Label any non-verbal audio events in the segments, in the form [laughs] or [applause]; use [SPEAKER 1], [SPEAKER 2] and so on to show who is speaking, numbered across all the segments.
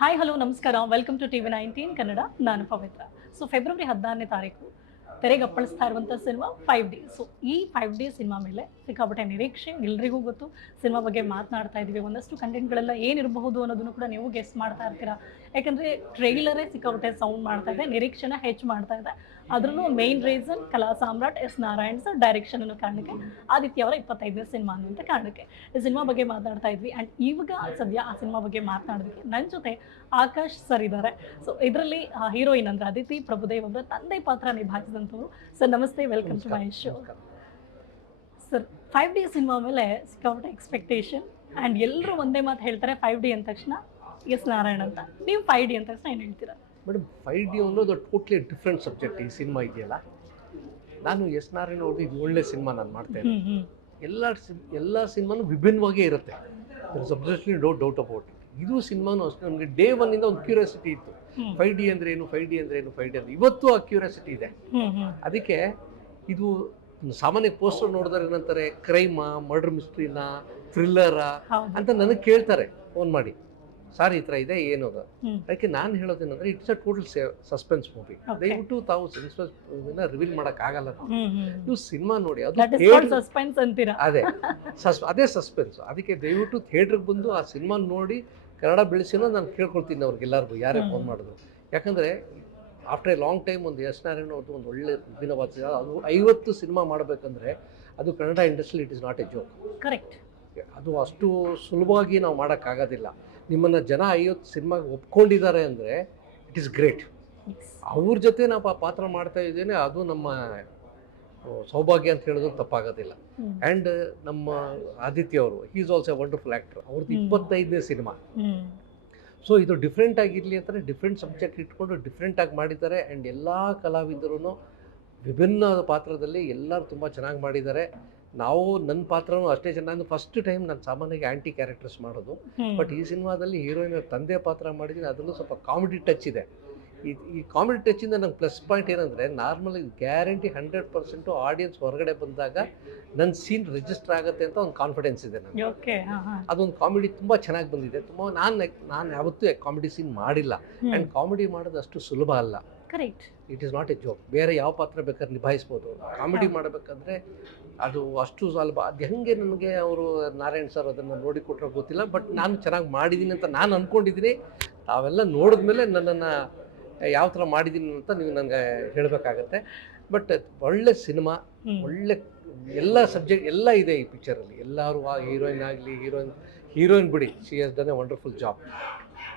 [SPEAKER 1] Hi hello ನಮಸ್ಕಾರ. Welcome to TV nineteen Kannada ನಾನು Pavitra. So February ಹದಿನಾರನೇ ತಾರೀಕು ತೆರೆಗೆ ಅಪ್ಪಳಿಸ್ತಾ ಇರುವಂಥ ಸಿನಿಮಾ ಫೈವ್ ಡಿ ಸೊ ಈ ಫೈವ್ ಡಿ ಸಿನಿಮಾ ಮೇಲೆ ಸಿಕ್ಕಾಪಟ್ಟೆ ನಿರೀಕ್ಷೆ, ಎಲ್ರಿಗೂ ಗೊತ್ತು. ಸಿನಿಮಾ ಬಗ್ಗೆ ಮಾತನಾಡ್ತಾ ಇದ್ದೀವಿ ಒಂದಷ್ಟು ಕಂಟೆಂಟ್ಗಳೆಲ್ಲ ಏನಿರಬಹುದು ಅನ್ನೋದನ್ನು ಕೂಡ ನೀವು ಗೆಸ್ಟ್ ಮಾಡ್ತಾ ಇರ್ತೀರಾ. ಯಾಕಂದರೆ ಟ್ರೈಲರೇ ಸಿಕ್ಕಾಪಟ್ಟೆ ಸೌಂಡ್ ಮಾಡ್ತಾ ಇದೆ ನಿರೀಕ್ಷೆನ ಹೆಚ್ಚು ಮಾಡ್ತಾ ಇದೆ. ಅದ್ರೂ main reason Kala Samrat S Narayan sir direction ಅನ್ನೋ ಕಾರಣಕ್ಕೆ ಆದಿತ್ಯ ಅವರ ಇಪ್ಪತ್ತೈದನೇ ಸಿನಿಮಾ ಅನ್ನುವಂಥ ಕಾರಣಕ್ಕೆ. ಈ ಸಿನಿಮಾ ಬಗ್ಗೆ ಮಾತಾಡ್ತಾ ಇದ್ವಿ. ಆ್ಯಂಡ್ ಇವಾಗ ಸದ್ಯ ಆ ಸಿನಿಮಾ ಬಗ್ಗೆ ಮಾತನಾಡೋದಕ್ಕೆ ನನ್ನ ಜೊತೆ ಆಕಾಶ್ ಸರ್ ಇದ್ದಾರೆ. ಸೊ ಇದರಲ್ಲಿ ಹೀರೋಯಿನ್ ಅಂದ್ರೆ ಅದಿತಿ ಪ್ರಭುದೇವ್ ಅವರ ತಂದೆ ಪಾತ್ರ ನಿಭಾಯಿಸಿದಂಥವ್ರು. ಸರ್ ನಮಸ್ತೆ welcome to my show sir five D cinema ಮೇಲೆ ಸಿಕ್ಕಾಪಟ್ಟೆ ಎಕ್ಸ್ಪೆಕ್ಟೇಷನ್ ಆ್ಯಂಡ್ ಎಲ್ಲರೂ ಒಂದೇ ಮಾತು ಹೇಳ್ತಾರೆ ಫೈವ್ ಡಿ ಅಂದ ತಕ್ಷಣ. ಎಸ್ ನಾರಾಯಣ್ ಅಂತ. ನೀವು ಫೈವ್ ಡಿ ಅಂತ ಏನು ಹೇಳ್ತೀರಾ?
[SPEAKER 2] ಮೇಡಮ್ ಫೈವ್ ಡಿ ಅನ್ನೋದು ಟೋಟ್ಲಿ ಡಿಫ್ರೆಂಟ್ ಸಬ್ಜೆಕ್ಟ್ ಈ ಸಿನಿಮಾ ಇದೆಯಲ್ಲ. ನಾನು ಎಸ್ ನಾರಾಯಣ ಅವ್ರದ್ದು ಇದು ಒಳ್ಳೆ ಸಿನಿಮಾ ನಾನು
[SPEAKER 1] ಮಾಡ್ತೇನೆ
[SPEAKER 2] ಎಲ್ಲ ಎಲ್ಲ ಸಿನಿಮಾನು ವಿಭಿನ್ನವಾಗೇ ಇರುತ್ತೆ. ಸಬ್ಜೆಕ್ಟ್ಲಿ ಡೌಟ್ ಡೌಟ್ ಅಬೌಟ್ ಇದು ಸಿನಿಮಾನು ಅಷ್ಟೇ ನಮಗೆ ಡೇ ಇಂದ ಒಂದು ಕ್ಯೂರಿಯಾಸಿಟಿ ಇತ್ತು. ಫೈವ್ ಡಿ ಅಂದ್ರೆ ಏನು ಫೈವ್ ಡಿ ಅಂದ್ರೆ ಏನು ಫೈವ್ ಡಿ ಅಂದ್ರೆ. ಇವತ್ತು ಆ ಕ್ಯೂರಿಯಾಸಿಟಿ ಇದೆ. ಅದಕ್ಕೆ ಇದು ಸಾಮಾನ್ಯ ಪೋಸ್ಟರ್ ನೋಡಿದ್ರೆ ಏನಂತಾರೆ ಕ್ರೈಮಾ ಮರ್ಡರ್ ಮಿಸ್ಟ್ರಿನಾ ಥ್ರಿಲ್ಲರಾ ಅಂತ ನನಗೆ ಕೇಳ್ತಾರೆ. ಫೋನ್ ಮಾಡಿ. ಸಾರ್ ಈ ಥರ ಇದೆ ಏನು ಅದು. ಅದಕ್ಕೆ ನಾನು ಹೇಳೋದೇನಂದ್ರೆ it's a total suspense movie. ದಯವಿಟ್ಟು ತಾವು ಸಸ್ಪೆನ್ಸ್ ರಿವೀಲ್ ಮಾಡೋಕ್ಕಾಗಲ್ಲ ನಾವು. ಸಿನಿಮಾ ನೋಡಿ ಅದು
[SPEAKER 1] ಸಸ್ಪೆನ್ಸ್ ಅಂತೀರಾ?
[SPEAKER 2] ಅದೇ. [laughs] ಸಸ್ ಅದೇ ಸಸ್ಪೆನ್ಸ್ ಅದಕ್ಕೆ ದಯವಿಟ್ಟು ಥಿಯೇಟ್ರಿಗೆ ಬಂದು ಆ ಸಿನಿಮಾ ನೋಡಿ ಕನ್ನಡ ಬೆಳೆಸಿನೋ ನಾನು ಕೇಳ್ಕೊಳ್ತೀನಿ ಅವ್ರಿಗೆಲ್ಲರಿಗೂ ಯಾರೇ. ಫೋನ್ ಮಾಡೋದು ಯಾಕಂದರೆ ಆಫ್ಟರ್ ಎ ಲಾಂಗ್ ಟೈಮ್ ಒಂದು ಎಸ್ ನಾರಾಯಣ ಅವ್ರದ್ದು ಒಂದು ಒಳ್ಳೆ ದಿನವಾದ. ಅದು ಐವತ್ತು ಸಿನಿಮಾ ಮಾಡಬೇಕಂದ್ರೆ ಅದು Kannada industry it is not a joke
[SPEAKER 1] correct
[SPEAKER 2] ಅದು ಅಷ್ಟು ಸುಲಭವಾಗಿ ನಾವು ಮಾಡೋಕ್ಕಾಗೋದಿಲ್ಲ ನಿಮ್ಮನ್ನು ಜನ ಐವತ್ತು ಸಿನಿಮಾ ಒಪ್ಕೊಂಡಿದ್ದಾರೆ ಅಂದರೆ ಇಟ್ ಈಸ್ ಗ್ರೇಟ್ ಅವ್ರ ಜೊತೆ ನಾವು ಆ ಪಾತ್ರ ಮಾಡ್ತಾ ಇದ್ದೇನೆ ಅದು ನಮ್ಮ ಸೌಭಾಗ್ಯ ಅಂತ ಹೇಳಿದ್ರು ತಪ್ಪಾಗೋದಿಲ್ಲ. ಆ್ಯಂಡ್ ನಮ್ಮ ಆದಿತ್ಯ ಅವರು ಈಸ್ ಆಲ್ಸೋ ವಂಡರ್ಫುಲ್ ಆ್ಯಕ್ಟರ್ ಅವ್ರದ್ದು. ಇಪ್ಪತ್ತೈದನೇ ಸಿನಿಮಾ. ಸೊ ಇದು ಡಿಫ್ರೆಂಟ್ ಆಗಿರಲಿ ಅಂತ ಡಿಫ್ರೆಂಟ್ ಸಬ್ಜೆಕ್ಟ್ ಇಟ್ಕೊಂಡು ಡಿಫ್ರೆಂಟಾಗಿ ಮಾಡಿದ್ದಾರೆ ಆ್ಯಂಡ್ ಎಲ್ಲ ಕಲಾವಿದರು ವಿಭಿನ್ನ ಪಾತ್ರದಲ್ಲಿ ಎಲ್ಲರೂ ತುಂಬ ಚೆನ್ನಾಗಿ ಮಾಡಿದ್ದಾರೆ. ನಾವು ನನ್ನ ಪಾತ್ರನೂ ಅಷ್ಟೇ ಚೆನ್ನಾಗಿ ಫಸ್ಟ್ ಟೈಮ್ ನಾನು ಸಾಮಾನ್ಯವಾಗಿ ಆ್ಯಂಟಿ ಕ್ಯಾರೆಕ್ಟರ್ಸ್ ಮಾಡೋದು. ಬಟ್ ಈ ಸಿನಿಮಾದಲ್ಲಿ ಹೀರೋಯಿನ್ ತಂದೆ ಪಾತ್ರ ಮಾಡಿದ್ದೀನಿ ಅದರಲ್ಲೂ ಸ್ವಲ್ಪ ಕಾಮಿಡಿ ಟಚ್ ಇದೆ. ಈ ಈ ಕಾಮಿಡಿ ಟಚ್ಚಿಂದ ನಂಗೆ ಪ್ಲಸ್ ಪಾಯಿಂಟ್ ಏನಂದರೆ normally guarantee hundred percent audience ಹೊರಗಡೆ ಬಂದಾಗ ನನ್ನ ಸೀನ್ ರಿಜಿಸ್ಟರ್ ಆಗುತ್ತೆ ಅಂತ ಒಂದು ಕಾನ್ಫಿಡೆನ್ಸ್ ಇದೆ ನನಗೆ ಅದೊಂದು ಕಾಮಿಡಿ ತುಂಬ ಚೆನ್ನಾಗಿ ಬಂದಿದೆ. ತುಂಬ ನಾನು ನಾನು ಯಾವತ್ತೂ ಕಾಮಿಡಿ ಸೀನ್ ಮಾಡಿಲ್ಲ. ಆ್ಯಂಡ್ ಕಾಮಿಡಿ ಮಾಡೋದು ಅಷ್ಟು ಸುಲಭ ಅಲ್ಲ.
[SPEAKER 1] Correct
[SPEAKER 2] it is not a joke ಬೇರೆ ಯಾವ ಪಾತ್ರ ಬೇಕಾದ್ರೆ ನಿಭಾಯಿಸ್ಬೋದು. ಕಾಮಿಡಿ ಮಾಡಬೇಕಂದ್ರೆ ಅದು ಅಷ್ಟು ಸ್ವಲ್ಪ ಅದು ಹೆಂಗೆ ನನಗೆ ಅವರು ನಾರಾಯಣ್ ಸರ್ ಅದನ್ನು ನೋಡಿ ಕೊಟ್ಟರೋ ಗೊತ್ತಿಲ್ಲ ಬಟ್ ನಾನು ಚೆನ್ನಾಗಿ ಮಾಡಿದ್ದೀನಿ ಅಂತ ನಾನು ಅಂದ್ಕೊಂಡಿದ್ದೀನಿ ತಾವೆಲ್ಲ ನೋಡಿದ್ಮೇಲೆ ನನ್ನನ್ನು ಯಾವ ಥರ ಮಾಡಿದ್ದೀನಿ ಅಂತ ನೀವು ನನಗೆ ಹೇಳಬೇಕಾಗತ್ತೆ. ಬಟ್ ಒಳ್ಳೆ ಸಿನಿಮಾ ಒಳ್ಳೆ ಎಲ್ಲ ಸಬ್ಜೆಕ್ಟ್ ಎಲ್ಲ ಇದೆ ಈ ಪಿಕ್ಚರಲ್ಲಿ. ಎಲ್ಲರೂ ಆ ಹೀರೋಯಿನ್ ಆಗಲಿ ಹೀರೋಯಿನ್ ಹೀರೋಯಿನ್ ಬಿಡಿ she has done a wonderful job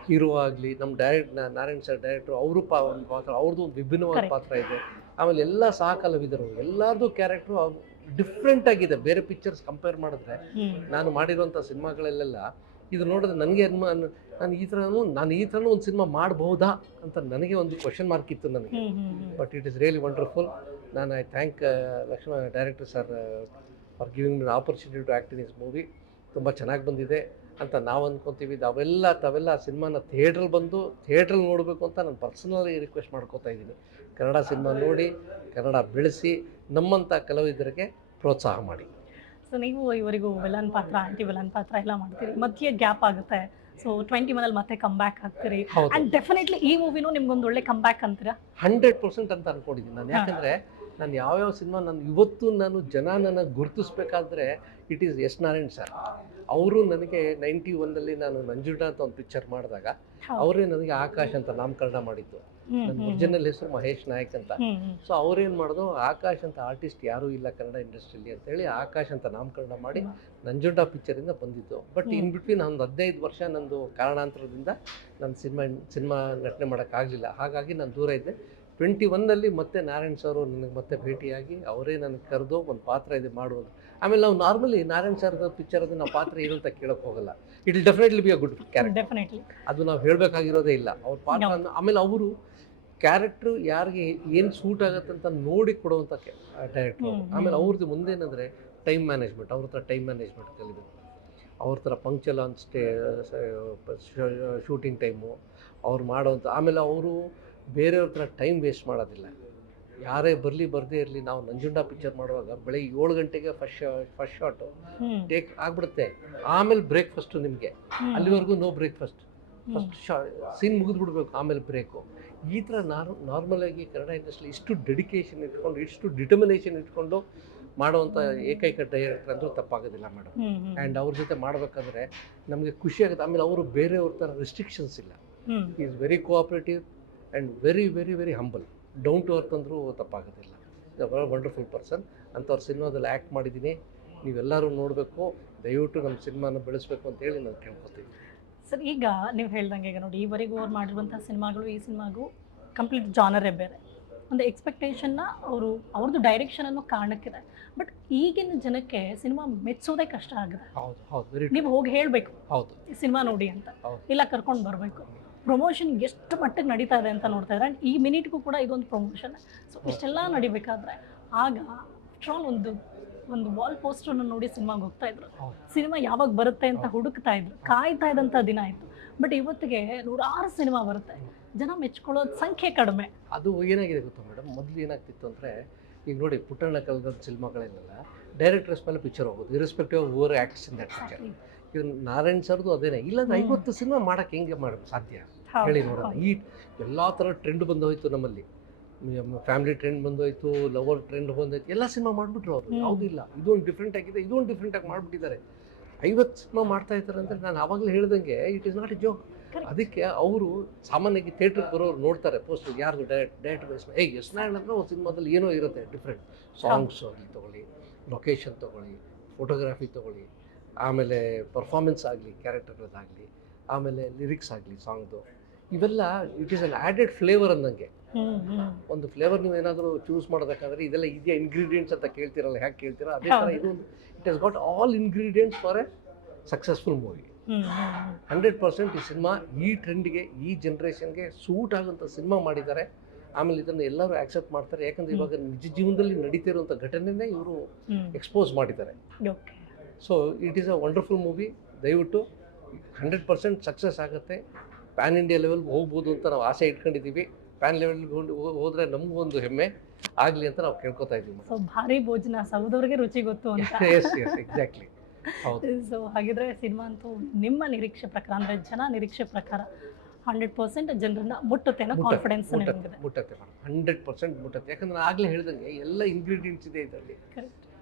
[SPEAKER 2] hero ಆಗಲಿ ನಮ್ಮ ಡೈರೆಕ್ಟ್ ನಾರಾಯಣ್ ಸರ್ ಡೈರೆಕ್ಟ್ರು ಅವರು ಪಾ ಒಂದು ಪಾತ್ರ ಅವ್ರದ್ದು ಒಂದು ವಿಭಿನ್ನವಾದ ಪಾತ್ರ ಇದೆ. ಆಮೇಲೆ ಎಲ್ಲ ಸಹ ಕಲಾವಿದರು ಎಲ್ಲರದು ಕ್ಯಾರೆಕ್ಟ್ರು ಅವ್ರು ಡಿಫ್ರೆಂಟ್ ಆಗಿದೆ. ಬೇರೆ ಪಿಕ್ಚರ್ಸ್ ಕಂಪೇರ್ ಮಾಡಿದ್ರೆ ನಾನು ಮಾಡಿರುವಂಥ ಸಿನಿಮಾಗಳಲ್ಲೆಲ್ಲ ಇದು ನೋಡಿದ್ರೆ ನನಗೆ ಅನ್ಮ ನಾನು ಈ ಥರನೂ ನಾನು ಈ ಥರನೂ ಒಂದು ಸಿನಿಮಾ ಮಾಡಬಹುದಾ ಅಂತ ನನಗೆ ಒಂದು ಕ್ವಶನ್ ಮಾರ್ಕ್ ಇತ್ತು ನನಗೆ. But it is really wonderful ನಾನು I thank Lakshmana director sir for giving me opportunity to act in this movie ತುಂಬ ಚೆನ್ನಾಗಿ ಬಂದಿದೆ. ಅಂತ ನಾವು ಅಂದ್ಕೊತೀವಿ ಅವೆಲ್ಲ ತಾವೆಲ್ಲ ಆ ಸಿನಿಮಾನ ಥಿಯೇಟ್ರಲ್ಲಿ ಬಂದು ಥಿಯೇಟ್ರಲ್ಲಿ ನೋಡಬೇಕು ಅಂತ ನಾನು ಪರ್ಸನಲಿ ರಿಕ್ವೆಸ್ಟ್ ಮಾಡ್ಕೋತಾ ಇದ್ದೀನಿ. ಕನ್ನಡ ಸಿನಿಮಾ ನೋಡಿ ಕನ್ನಡ ಬೆಳೆಸಿ ನಮ್ಮಂಥ ಕಲಾವಿದರಿಗೆ ಪ್ರೋತ್ಸಾಹ ಮಾಡಿ.
[SPEAKER 1] ಸೊ ನೀವು ಇವರಿಗೂ ವಿಲನ್ ಪಾತ್ರ ಆಂಟಿ ವಿಲನ್ ಪಾತ್ರ ಎಲ್ಲ ಮಾಡ್ತೀರಿ. ಮಧ್ಯೆ ಗ್ಯಾಪ್ ಆಗುತ್ತೆ. ಸೊ ಟ್ವೆಂಟಿ ಮನಲ್ಲಿ ಮತ್ತೆ ಕಮ್ ಬ್ಯಾಕ್ ಆಗ್ತೀರಿ ಅಂಡ್ ಡೆಫಿನೆಟ್ಲಿ ಈ ಮೂವಿನೂ ನಿಮ್ಗೊಂದು ಒಳ್ಳೆ ಕಮ್ ಬ್ಯಾಕ್ ಅಂತೀರಾ?
[SPEAKER 2] ಹಂಡ್ರೆಡ್ ಪರ್ಸೆಂಟ್ ಅಂತ ಅನ್ಕೊಂಡಿದ್ದೀನಿ ನಾನು. ಯಾಕಂದರೆ ನಾನು ಯಾವ್ಯಾವ ಸಿನಿಮಾ ನಾನು ಇವತ್ತು ನಾನು ಜನ ನನ್ನ ಗುರುತಿಸ್ಬೇಕಾದ್ರೆ it is S Narayan sir ಅವರು ನನಗೆ ನೈಂಟಿ ಒನ್ನಲ್ಲಿ ನಾನು ನಂಜುಂಡ ಅಂತ ಒಂದು ಪಿಕ್ಚರ್ ಮಾಡಿದಾಗ ಅವರೇ ನನಗೆ ಆಕಾಶ್ ಅಂತ ನಾಮಕರಣ ಮಾಡಿದ್ದು. ನನ್ನ ಒರಿಜಿನಲ್ ಹೆಸರು ಮಹೇಶ್ ನಾಯಕ್ ಅಂತ. ಸೊ ಅವ್ರೇನು ಮಾಡಿದ್ರು ಆಕಾಶ್ ಅಂತ ಆರ್ಟಿಸ್ಟ್ ಯಾರೂ ಇಲ್ಲ ಕನ್ನಡ ಇಂಡಸ್ಟ್ರಿಯಲ್ಲಿ ಅಂತೇಳಿ ಆಕಾಶ್ ಅಂತ ನಾಮಕರಣ ಮಾಡಿ ನಂಜುಂಡ ಪಿಕ್ಚರಿಂದ ಬಂದಿದ್ದು. ಬಟ್ ಇನ್ ಬಿಟ್ವೀನ್ ಒಂದು ಹದಿನೈದು ವರ್ಷ ನಂದು ಕಾರಣಾಂತರದಿಂದ ನಾನು ಸಿನಿಮಾ ಸಿನಿಮಾ ನಟನೆ ಮಾಡೋಕ್ಕಾಗಲಿಲ್ಲ. ಹಾಗಾಗಿ ನಾನು ದೂರ ಇದ್ದೆ. ಟ್ವೆಂಟಿ ಒನ್ನಲ್ಲಿ ಮತ್ತೆ ನಾರಾಯಣ್ ಸರ್ ನನಗೆ ಮತ್ತೆ ಭೇಟಿಯಾಗಿ ಅವರೇ ನನಗೆ ಕರೆದು ಒಂದು ಪಾತ್ರ ಇದೆ ಮಾಡುವುದು ಆಮೇಲೆ ನಾವು ನಾರ್ಮಲಿ ನಾರಾಯಣ್ ಸರ್ ಪಿಕ್ಚರ್ ಅದು ನಾವು ಪಾತ್ರ ಏನು ಅಂತ ಕೇಳೋಕೆ ಹೋಗಲ್ಲ. It will definitely be a good character ಅದು ನಾವು ಹೇಳಬೇಕಾಗಿರೋದೇ ಇಲ್ಲ. ಅವ್ರ ಪಾತ್ರ. ಆಮೇಲೆ ಅವರು ಕ್ಯಾರೆಕ್ಟ್ರು ಯಾರಿಗೆ ಏನು ಸೂಟ್ ಆಗುತ್ತೆ ಅಂತ ನೋಡಿ ಕೊಡುವಂಥ ಡೈರೆಕ್ಟರ್. ಆಮೇಲೆ ಅವ್ರದ್ದು ಮುಂದೇನಂದರೆ ಟೈಮ್ ಮ್ಯಾನೇಜ್ಮೆಂಟ್ ಅವ್ರ ಹತ್ರ ಟೈಮ್ ಮ್ಯಾನೇಜ್ಮೆಂಟ್ ಕಲಿಬೇಕು ಅವ್ರ ಥರ punctual on stay shooting time ಅವ್ರು ಮಾಡೋಂಥ ಆಮೇಲೆ ಅವರು ಬೇರೆಯವ್ರ ಥರ ಟೈಮ್ ವೇಸ್ಟ್ ಮಾಡೋದಿಲ್ಲ. ಯಾರೇ ಬರಲಿ ಬರದೇ ಇರಲಿ ನಾವು ನಂಜುಂಡ ಪಿಕ್ಚರ್ ಮಾಡುವಾಗ ಬೆಳಗ್ಗೆ ಏಳು ಗಂಟೆಗೆ ಫಸ್ಟ್ ಫಸ್ಟ್ ಶಾಟು ಟೇಕ್ ಆಗ್ಬಿಡುತ್ತೆ. ಆಮೇಲೆ ಬ್ರೇಕ್ಫಾಸ್ಟು ನಿಮಗೆ. ಅಲ್ಲಿವರೆಗೂ no breakfast first shot scene ಮುಗಿದ್ಬಿಡ್ಬೇಕು ಆಮೇಲೆ ಬ್ರೇಕು ಈ ಥರ ನಾರ್ ನಾರ್ಮಲಾಗಿ ಕನ್ನಡ ಇಂಡಸ್ಟ್ರಿ ಇಷ್ಟು ಡೆಡಿಕೇಶನ್ ಇಟ್ಕೊಂಡು ಇಷ್ಟು ಡಿಟರ್ಮಿನೇಷನ್ ಇಟ್ಕೊಂಡು ಮಾಡುವಂಥ ಏಕೈಕ ಡೈರೆಕ್ಟರ್ ಅಂದರೂ ತಪ್ಪಾಗೋದಿಲ್ಲ ಮೇಡಮ್ ಆ್ಯಂಡ್ ಅವ್ರ ಜೊತೆ ಮಾಡಬೇಕಾದ್ರೆ ನಮಗೆ ಖುಷಿ ಆಗುತ್ತೆ. ಆಮೇಲೆ ಅವರು ಬೇರೆಯವ್ರ ಥರ ರೆಸ್ಟ್ರಿಕ್ಷನ್ಸ್ ಇಲ್ಲ. Is very cooperative and very very very humble down to earth ಅಂದರೂ ತಪ್ಪಾಗೋದಿಲ್ಲ. ವಂಡರ್ಫುಲ್ ಪರ್ಸನ್ ಅಂಥವ್ರ ಸಿನಿಮಾದಲ್ಲಿ ಆ್ಯಕ್ಟ್ ಮಾಡಿದ್ದೀನಿ. ನೀವೆಲ್ಲರೂ ನೋಡಬೇಕು. ದಯವಿಟ್ಟು ನಮ್ಮ ಸಿನಿಮಾನ ಬೆಳೆಸ್ಬೇಕು ಅಂತೇಳಿ ನಾನು ಕೇಳ್ಕೊತೀನಿ.
[SPEAKER 1] ಸರ್ ಈಗ ನೀವು ಹೇಳ್ದಂಗೆ ಈಗ ನೋಡಿ ಈವರೆಗೂ ಅವ್ರು ಮಾಡಿರುವಂಥ ಸಿನಿಮಾಗಳು ಈ ಸಿನಿಮಾಗೂ ಕಂಪ್ಲೀಟ್ ಜಾನರೇ ಬೇರೆ. ಒಂದು ಎಕ್ಸ್ಪೆಕ್ಟೇಷನ್ನ ಅವರು ಅವ್ರದ್ದು ಡೈರೆಕ್ಷನ್ ಅನ್ನೋ ಕಾರಣಕ್ಕಿದೆ ಬಟ್ ಈಗಿನ ಜನಕ್ಕೆ ಸಿನಿಮಾ ಮೆಚ್ಚೋದೇ ಕಷ್ಟ ಆಗಿದೆ.
[SPEAKER 2] ಹೌದು ಹೌದು ವೆರಿ
[SPEAKER 1] ನೀವು ಹೋಗಿ ಹೇಳಬೇಕು.
[SPEAKER 2] ಹೌದು.
[SPEAKER 1] ಈ ಸಿನಿಮಾ ನೋಡಿ ಅಂತ. ಇಲ್ಲ ಕರ್ಕೊಂಡು ಬರಬೇಕು. ಪ್ರಮೋಷನ್ ಎಷ್ಟು ಮಟ್ಟಿಗೆ ನಡೀತಾ ಇದೆ ಅಂತ ನೋಡ್ತಾ ಇದ್ದಾರೆ ಆ್ಯಂಡ್ ಈ ಮಿನಿಟ್ಗೂ ಕೂಡ ಇದೊಂದು ಪ್ರಮೋಷನ್ ಸೊ ಇಷ್ಟೆಲ್ಲ ನಡಿಬೇಕಾದ್ರೆ ಆಗ ಆಲ್ ಒಂದು ಒಂದು ವಾಲ್ ಪೋಸ್ಟರ್ನ ನೋಡಿ ಸಿನಿಮಾಗೆ ಹೋಗ್ತಾ ಇದ್ರು. ಸಿನಿಮಾ ಯಾವಾಗ ಬರುತ್ತೆ ಅಂತ ಹುಡುಕ್ತಾ ಇದ್ರು. ಕಾಯ್ತಾ ಇದ್ದಂಥ ದಿನ ಆಯಿತು. ಬಟ್ ಇವತ್ತಿಗೆ ನೂರಾರು ಸಿನಿಮಾ ಬರುತ್ತೆ. ಜನ ಮೆಚ್ಕೊಳ್ಳೋದು ಸಂಖ್ಯೆ ಕಡಿಮೆ.
[SPEAKER 2] ಅದು ಏನಾಗಿದೆ ಗೊತ್ತಾ ಮೇಡಮ್ ಮೊದಲು ಏನಾಗ್ತಿತ್ತು ಅಂದರೆ ಈಗ ನೋಡಿ ಪುಟ್ಟಣ್ಣ ಕಲ್ದ ಸಿನಿಮಾಗಳನ್ನೆಲ್ಲ ಡೈರೆಕ್ಟರ್ಸ್ ಮೇಲೆ ಪಿಕ್ಚರ್ ಹೋಗೋದು irrespective over acts in that picture ಈಗ ನಾರಾಯಣ್ ಸರ್ದು ಅದೇನೆ. ಇಲ್ಲಾಂದ್ರೆ. ಐವತ್ತು ಸಿನಿಮಾ ಮಾಡಕ್ಕೆ ಹೆಂಗೆ ಮಾಡೋದು ಸಾಧ್ಯ? ಹೇಳಿ ನೋಡೋಣ. ಈ ಎಲ್ಲ ಥರ ಟ್ರೆಂಡ್ ಬಂದೋಯ್ತು ನಮ್ಮಲ್ಲಿ. ಫ್ಯಾಮಿಲಿ ಟ್ರೆಂಡ್ ಬಂದೋಯ್ತು ಲವರ್ ಟ್ರೆಂಡ್ ಬಂದೋಯ್ತು. ಎಲ್ಲ ಸಿನಿಮಾ ಮಾಡಿಬಿಟ್ರು ಅವರು.
[SPEAKER 1] ಯಾವುದಿಲ್ಲ
[SPEAKER 2] ಯಾವುದೂ ಇಲ್ಲ. ಇದೊಂದು ಡಿಫ್ರೆಂಟ್ ಆಗಿದೆ ಇದೊಂದು ಡಿಫ್ರೆಂಟ್ ಆಗಿ ಮಾಡಿಬಿಟ್ಟಿದ್ದಾರೆ. ಐವತ್ತು ಸಿನಿಮಾ ಮಾಡ್ತಾ ಇದ್ದಾರೆ ಅಂದರೆ ನಾನು ಆವಾಗಲೇ ಹೇಳ್ದಂಗೆ it is not a joke ಅದಕ್ಕೆ ಅವರು ಸಾಮಾನ್ಯವಾಗಿ ಥಿಯೇಟ್ರಿಗೆ ಬರೋರು ನೋಡ್ತಾರೆ ಪೋಸ್ಟ್ ಯಾರು direct direct base A S Narayana ಅಂದ್ರೆ ಒಂದು ಸಿನಿಮಾದಲ್ಲಿ ಏನೋ ಇರುತ್ತೆ ಡಿಫ್ರೆಂಟ್ ಸಾಂಗ್ಸ್ ಆಗಲಿ ತೊಗೊಳ್ಳಿ ಲೊಕೇಶನ್ ತೊಗೊಳ್ಳಿ ಫೋಟೋಗ್ರಾಫಿ ತೊಗೊಳ್ಳಿ. ಆಮೇಲೆ ಪರ್ಫಾರ್ಮೆನ್ಸ್ ಆಗಲಿ ಕ್ಯಾರೆಕ್ಟರ್ಗಳದ್ದಾಗಲಿ ಆಮೇಲೆ ಲಿರಿಕ್ಸ್ ಆಗಲಿ ಸಾಂಗ್ದು ಇವೆಲ್ಲ it is an added flavour ಅಂದಂಗೆ. ಒಂದು ಫ್ಲೇವರ್ ನೀವು ಏನಾದರೂ ಚೂಸ್ ಮಾಡಬೇಕಾದ್ರೆ ಇದೆಲ್ಲ ಇದೆಯಾ ಇಂಗ್ರೀಡಿಯೆಂಟ್ಸ್ ಅಂತ ಕೇಳ್ತಿರಲ್ಲ ಹ್ಯಾಕ್ ಕೇಳ್ತೀರಾ? ಅದೇ ಥರ ಇದು it has got all ingredients for a successful movie hundred percent ಈ ಸಿನಿಮಾ ಈ ಟ್ರೆಂಡ್ಗೆ ಈ ಜನ್ರೇಷನ್ಗೆ ಸೂಟ್ ಆಗೋಂಥ ಸಿನಿಮಾ ಮಾಡಿದ್ದಾರೆ. ಆಮೇಲೆ ಇದನ್ನು ಎಲ್ಲರೂ ಆಕ್ಸೆಪ್ಟ್ ಮಾಡ್ತಾರೆ. ಯಾಕಂದ್ರೆ ಇವಾಗ ನಿಜ ಜೀವನದಲ್ಲಿ ನಡೀತಿರುವಂಥ ಘಟನೆನೇ ಇವರು ಎಕ್ಸ್ಪೋಸ್ ಮಾಡಿದ್ದಾರೆ. So it is a wonderful movie ದಯವಿಟ್ಟು ಹಂಡ್ರೆಡ್ ಪರ್ಸೆಂಟ್ ಸಕ್ಸಸ್ ಆಗುತ್ತೆ. ಪ್ಯಾನ್ ಇಂಡಿಯಾ ಲೆವೆಲ್ಗೆ ಹೋಗ್ಬೋದು ಅಂತ ನಾವು ಆಸೆ ಇಟ್ಕೊಂಡಿದ್ದೀವಿ. ಪ್ಯಾನ್ ಲೆವೆಲ್ಗೆ ಹೋದ್ರೆ ನಮಗೂ ಒಂದು ಹೆಮ್ಮೆ ಆಗಲಿ ಅಂತ ನಾವು ಕೇಳ್ಕೊತಾ ಇದ್ದೀವಿ.
[SPEAKER 1] ಸೊ ಭಾರಿ ಭೋಜನ ಸೌದವ್ರಿಗೆ ರುಚಿ ಗೊತ್ತು ಅಂತ.
[SPEAKER 2] ಎಸ್ ಎಸ್ ಎಕ್ಸಾಕ್ಟ್ಲಿ
[SPEAKER 1] ಸೊ ಹಾಗಿದ್ರೆ ಸಿನಿಮಾ ಅಂತೂ ನಿಮ್ಮ ನಿರೀಕ್ಷೆ ಪ್ರಕಾರ ಅಂದ್ರೆ ಜನ ನಿರೀಕ್ಷೆ ಪ್ರಕಾರ ಹಂಡ್ರೆಡ್ ಪರ್ಸೆಂಟ್ ಜನರನ್ನ ಮುಟ್ಟುತ್ತೆ ಅನ್ನೋ ಕಾನ್ಫಿಡೆನ್ಸ್
[SPEAKER 2] ಮುಟ್ಟತ್ತೆ ಹಂಡ್ರೆಡ್ ಪರ್ಸೆಂಟ್ ಮುಟ್ಟತ್ತೆ. ಯಾಕಂದ್ರೆ ಆಗಲೇ ಹೇಳ್ದಂಗೆ ಎಲ್ಲ ಇಂಗ್ರೀಡಿಯೆಂಟ್ಸ್ ಇದೆ ಇದರಲ್ಲಿ.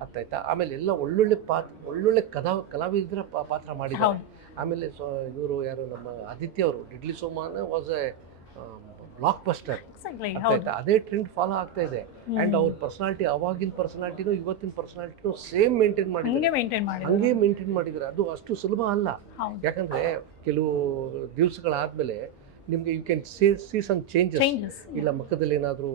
[SPEAKER 2] ಆಯ್ತಾ ಆಮೇಲೆ ಎಲ್ಲ ಒಳ್ಳೊಳ್ಳೆ ಪಾತ್ರ ಒಳ್ಳೊಳ್ಳೆ ಕಥಾ ಕಲಾವಿದರ ಪಾತ್ರ ಮಾಡಿದ್ದಾರೆ. ಆಮೇಲೆ ಸೊ ಇವರು ಯಾರು ನಮ್ಮ ಆದಿತ್ಯ ಅವರು ಡಿಡ್ಲಿ ಸೋಮಾನ ವಾಸ್ ಎ ಬ್ಲಾಕ್ ಬಸ್ಟರ್ ಆಯ್ತಾ ಅದೇ ಟ್ರೆಂಡ್ ಫಾಲೋ ಆಗ್ತಾ ಇದೆ. ಅಂಡ್ ಅವ್ರ ಪರ್ಸನಾಲಿಟಿ ಅವಾಗಿನ ಪರ್ಸನಾಲಿಟಿನೂ ಇವತ್ತಿನ ಪರ್ಸನಾಲಿಟಿನೂ ಸೇಮ್ ಮೇಂಟೈನ್ ಮಾಡಿದ್ದಾರೆ.
[SPEAKER 1] ಹಂಗೆ ಮೇಂಟೈನ್ ಮಾಡಿದ್ರು
[SPEAKER 2] ಹಂಗೆ ಮೇಂಟೈನ್ ಮಾಡಿದ್ದಾರೆ. ಅದು ಅಷ್ಟು ಸುಲಭ ಅಲ್ಲ. ಯಾಕಂದ್ರೆ ಕೆಲವು ದಿವಸಗಳಾದ್ಮೇಲೆ ನಿಮಗೆ you can see see some changes ಇಲ್ಲ ಮುಖದಲ್ಲಿ ಏನಾದರೂ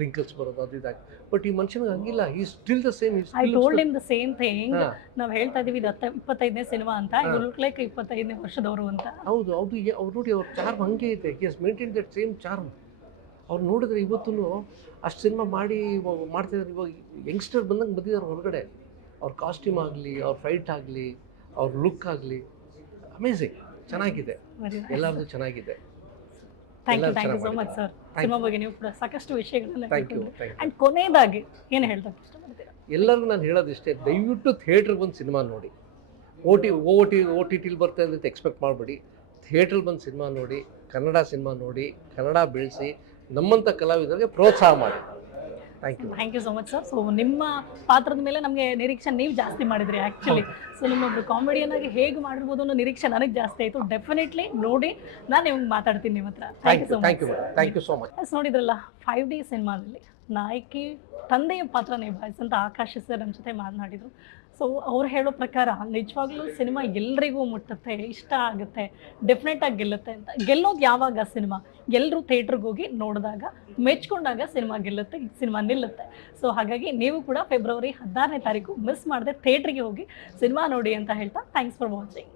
[SPEAKER 2] ರಿಂಕಲ್ಸ್ ಬರೋದು ಅದು ಇದಾಗಿ. ಬಟ್ ಈ ಮನುಷ್ಯನಿಗೆ ಹಂಗಿಲ್ಲ. He still the same
[SPEAKER 1] I told in the same thing ನಾವು ಹೇಳ್ತಾ ಇದೀವಿ ಇದು ಹತ್ತ ಇಪ್ಪತ್ತೈದನೇ ಸಿನಿಮಾ ಅಂತ. ಇದು ಲುಕ್ ಲೈಕ್ ಇಪ್ಪತ್ತೈದನೇ ವರ್ಷದವರು ಅಂತ.
[SPEAKER 2] ಹೌದು ಹೌದು ಅವ್ರು ನೋಡಿ ಅವ್ರ ಚಾರ್ಮ್ ಹಂಗೆ ಇದೆ. Has maintain that same charm ಅವ್ರು ನೋಡಿದ್ರೆ ಇವತ್ತೂ ಅಷ್ಟು ಸಿನಿಮಾ ಮಾಡಿ ಇವಾಗ ಮಾಡ್ತಿದ್ದಾರೆ ಇವಾಗ ಯಂಗ್ಸ್ಟರ್ ಬಂದಂಗೆ ಬಂದಿದ್ದಾರೆ ಹೊರಗಡೆ. ಅವ್ರ ಕಾಸ್ಟ್ಯೂಮ್ ಆಗಲಿ ಅವ್ರ ಫೈಟ್ ಆಗಲಿ ಅವ್ರ ಲುಕ್ ಆಗಲಿ. ಅಮೇಝಿಂಗ್ ಚೆನ್ನಾಗಿದೆ. ಎಲ್ಲರದು ಚೆನ್ನಾಗಿದೆ.
[SPEAKER 1] ಥ್ಯಾಂಕ್ ಯು
[SPEAKER 2] ಎಲ್ಲರೂ
[SPEAKER 1] thank you so much sir cinema ಬಗ್ಗೆ ನೀವು ಕೂಡ ಸಾಕಷ್ಟು ವಿಷಯಗಳನ್ನ ಅಂಡ್ ಕೊನೆಯದಾಗಿ ಏನು ಹೇಳ್ತಾರೆ ಇಷ್ಟಪಡ್ತೀರಾ
[SPEAKER 2] ಎಲ್ಲರಿಗೂ ನಾನು ಹೇಳೋದಿಷ್ಟೇ ದಯವಿಟ್ಟು ಥಿಯೇಟ್ರಿಗೆ ಬಂದು ಸಿನಿಮಾ ನೋಡಿ. O T O T O T ಟಿಲಿ ಬರ್ತದೆ ಅಂತ ಎಕ್ಸ್ಪೆಕ್ಟ್ ಮಾಡಬೇಡಿ. ಥಿಯೇಟ್ರಲ್ಲಿ ಬಂದು ಸಿನಿಮಾ ನೋಡಿ ಕನ್ನಡ ಸಿನಿಮಾ ನೋಡಿ ಕನ್ನಡ ಬೆಳೆಸಿ ನಮ್ಮಂಥ ಕಲಾವಿದರಿಗೆ ಪ್ರೋತ್ಸಾಹ ಮಾಡಿ. Thank you
[SPEAKER 1] so much sir so ನಿಮ್ಮ ಪಾತ್ರದ ಮೇಲೆ ನಮಗೆ ನಿರೀಕ್ಷೆ ನೀವು ಜಾಸ್ತಿ ಮಾಡಿದ್ರಿ ಆ್ಯಕ್ಚುಲಿ ಸೊ ನಿಮ್ಮೊಬ್ರು ಕಾಮಿಡಿಯನ್ ಆಗಿ ಹೇಗೆ ಮಾಡಿರ್ಬೋದು ಅನ್ನೋ ನಿರೀಕ್ಷೆ ನನಗೆ ಜಾಸ್ತಿ ಆಯಿತು. ಡೆಫಿನೆಟ್ಲಿ ನೋಡಿ ನಾನು ನಿಮ್ಗೆ ಮಾತಾಡ್ತೀನಿ ನಿಮ್ಮ ಹತ್ರ. Thank you so
[SPEAKER 2] thank you so much
[SPEAKER 1] ನೋಡಿದ್ರಲ್ಲ ಫೈವ್ ಡಿ ಸಿನಿಮಾದಲ್ಲಿ ನಾಯಕಿ ತಂದೆಯ ಪಾತ್ರ ನಿಭಾಯಿಸಂತ ಆಕಾಶ ಸರ್ ನಮ್ಮ ಜೊತೆ ಮಾತನಾಡಿದರು. ಸೊ ಅವ್ರು ಹೇಳೋ ಪ್ರಕಾರ ನಿಜವಾಗ್ಲೂ ಸಿನಿಮಾ ಎಲ್ರಿಗೂ ಮುಟ್ಟುತ್ತೆ, ಇಷ್ಟ ಆಗುತ್ತೆ ಡೆಫಿನೆಟಾಗಿ ಗೆಲ್ಲುತ್ತೆ ಅಂತ. ಗೆಲ್ಲೋದು ಯಾವಾಗ ಸಿನಿಮಾ? ಎಲ್ಲರೂ ಥಿಯೇಟ್ರಿಗೆ ಹೋಗಿ ನೋಡಿದಾಗ, ಮೆಚ್ಕೊಂಡಾಗ ಸಿನಿಮಾ ಗೆಲ್ಲುತ್ತೆ, ಸಿನಿಮಾ ನಿಲ್ಲುತ್ತೆ. ಸೊ ಹಾಗಾಗಿ ನೀವು ಕೂಡ ಫೆಬ್ರವರಿ ಹದಿನಾರನೇ ತಾರೀಕು ಮಿಸ್ ಮಾಡದೆ ಥಿಯೇಟ್ರಿಗೆ ಹೋಗಿ ಸಿನಿಮಾ ನೋಡಿ ಅಂತ ಹೇಳ್ತಾ ಥ್ಯಾಂಕ್ಸ್ ಫಾರ್ ವಾಚಿಂಗ್